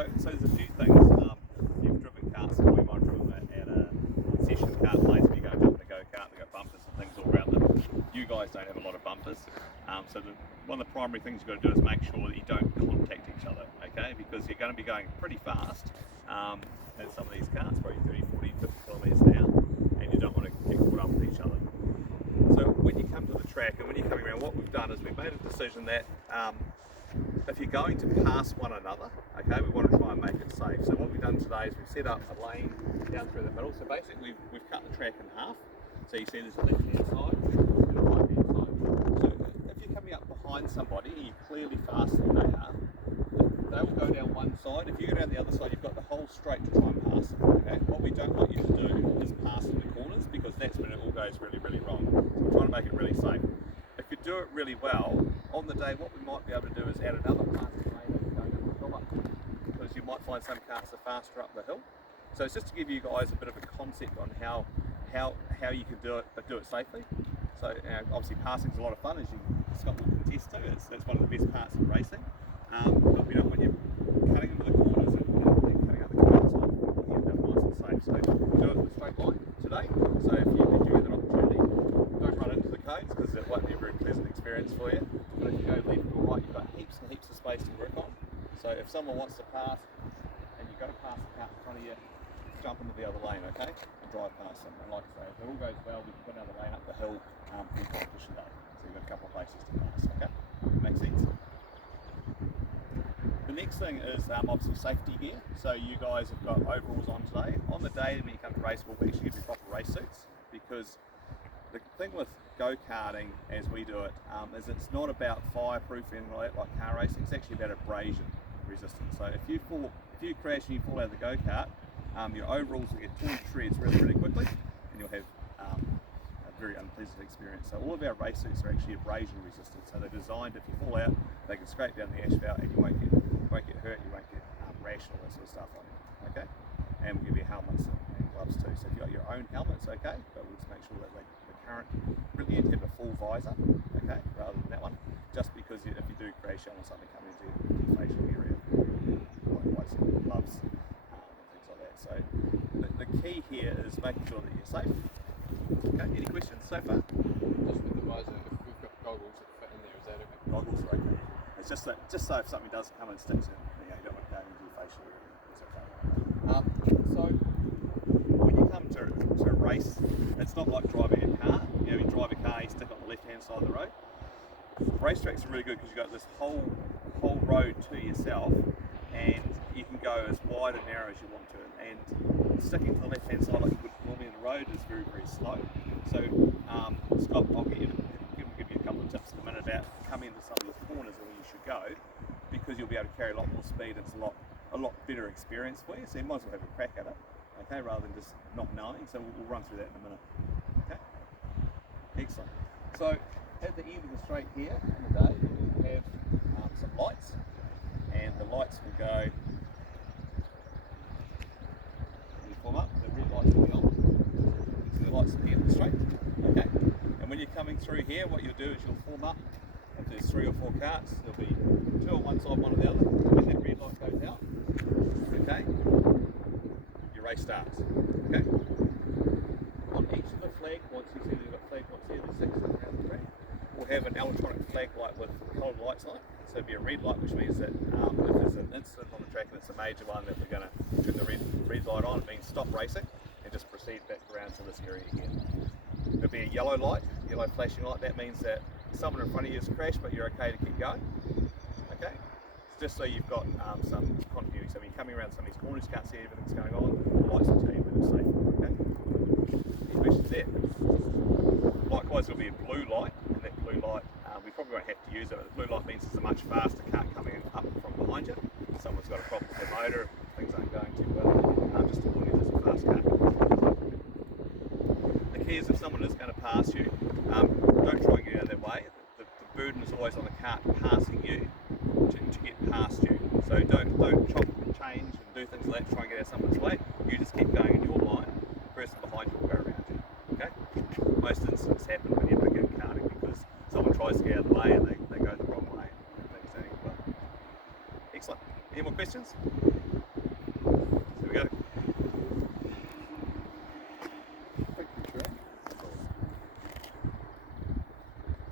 So there's a few things. You've driven karts before. You might have driven at a session kart place where you go jump in a go-kart and they've got bumpers and things all around them. You guys don't have a lot of bumpers. So one of the primary things you've got to do is make sure that you don't contact each other, okay? Because you're going to be going pretty fast in some of these karts, probably 30, 40, 50 kilometres an hour, and you don't want to get caught up with each other. So when you come to the track and when you're coming around, what we've done is we've made a decision that if you're going to pass one another, okay, we want to try and make it safe. So what we've done today is we've set up a lane down through the middle. So basically we've cut the track in half. So you see there's a left-hand side and a right-hand side. So if you're coming up behind somebody and you're clearly faster than they are, they will go down one side. If you go down the other side, you've got the whole straight to try and pass them. Okay? What we don't want you to do is pass in the corners because that's when it all goes really, really wrong. So we're trying to make it really safe. If you do it really well, on the day what we might be able to do is add another passing lane going up the hill up, because you might find some karts are faster up the hill. So it's just to give you guys a bit of a concept on how you can do it, but do it safely. So obviously passing is a lot of fun, as Scott will contest to. That's one of the best parts of racing. But we don't want you cutting into the corners and cutting out the corners. So we want you to do it nice and safe. So we'll do it in a straight line today. So if you get an opportunity, don't run into the cones because it won't be a very pleasant experience for you. But if you go left or right, you've got heaps and heaps of space to work on. So if someone wants to pass and you've got to pass the kart in front of you, jump into the other lane, okay? And drive past them. And like I say, if it all goes well, we can put another lane up the hill for competition day. So you've got a couple of places to pass, okay? Makes sense? The next thing is obviously safety gear. So you guys have got overalls on today. On the day when you come to race, we'll actually give you proper race suits, because the thing with go-karting as we do it is it's not about fireproofing like car racing. It's actually about abrasion resistance. So if you crash and you fall out of the go-kart, your overalls will get torn to shreds really, really quickly, and you'll have a very unpleasant experience. So all of our race suits are actually abrasion resistant. So they're designed, if you fall out, they can scrape down the asphalt and you won't get hurt, you won't get rash and all that sort of stuff on you, okay? And we'll give you helmets and gloves too. So if you've got your own helmets, okay, but we'll just make sure that the current really need to have a full visor, okay, rather than that one, just because if you do crash on something coming into your facial area, likewise gloves and things like that. So the key here is making sure that you're safe. Okay, any questions so far? Just with the visor, if we've got goggles that fit in there, is that okay? Goggles are okay. It's just so if something does come and sticks in, you don't want to go into your facial area. It's okay. So when you come to a race, it's not like driving a car. You drive a car, you stick on the left-hand side of the road. Racetracks are really good because you've got this whole road to yourself, and you can go as wide and narrow as you want to. And sticking to the left-hand side like you would normally in the road is very, very slow. So Scott, I'll give you a couple of tips in a minute about coming into some of the corners and where you should go, because you'll be able to carry a lot more speed. It's a lot better experience for you. So you might as well have a crack at it, okay, rather than just not knowing. So we'll run through that in a minute. Okay, excellent. So at the end of the straight here in the day, we'll have some lights, and the lights will go. Form up, the red lights will be on. You see the lights at the end of the straight. Okay. And when you're coming through here, what you'll do is you'll form up. If there's 3 or 4 karts, there'll be 2 on one side, 1 on the other. When that red light goes out, okay, your race starts. Okay. On each of the flag points, you see they've got flag points here, there's 6 around the track. We'll have an electronic flag light with coloured lights on it. So it'll be a red light, which means that if there's an incident on the track and it's a major one, that we're going to turn the red light on. It means stop racing and just proceed back around to this area here. There'll be a yellow light, yellow flashing light. That means that someone in front of you has crashed, but you're okay to keep going. Okay, it's just so you've got some continuity. So when you're coming around some of these corners, you can't see everything's going on. The lights will tell you when it's safe. Okay. Any questions there? Likewise, there'll be a blue light, and that blue light we probably won't have to use it. But the blue light means it's a much faster car coming up from behind you. Someone's got a problem with their motor, things aren't going too well. Just to warn you, there's a fast car. The key is if someone is going to pass you, don't try and get out of their way. The burden is always on the cart passing you to get past you. So don't chop and change and do things like that to try and get out of someone's way. You just keep going in your line. The person behind you will go around you. Okay? Most incidents happen when you're big in karting because someone tries to get out of the way and they go the wrong way. Excellent. Any more questions?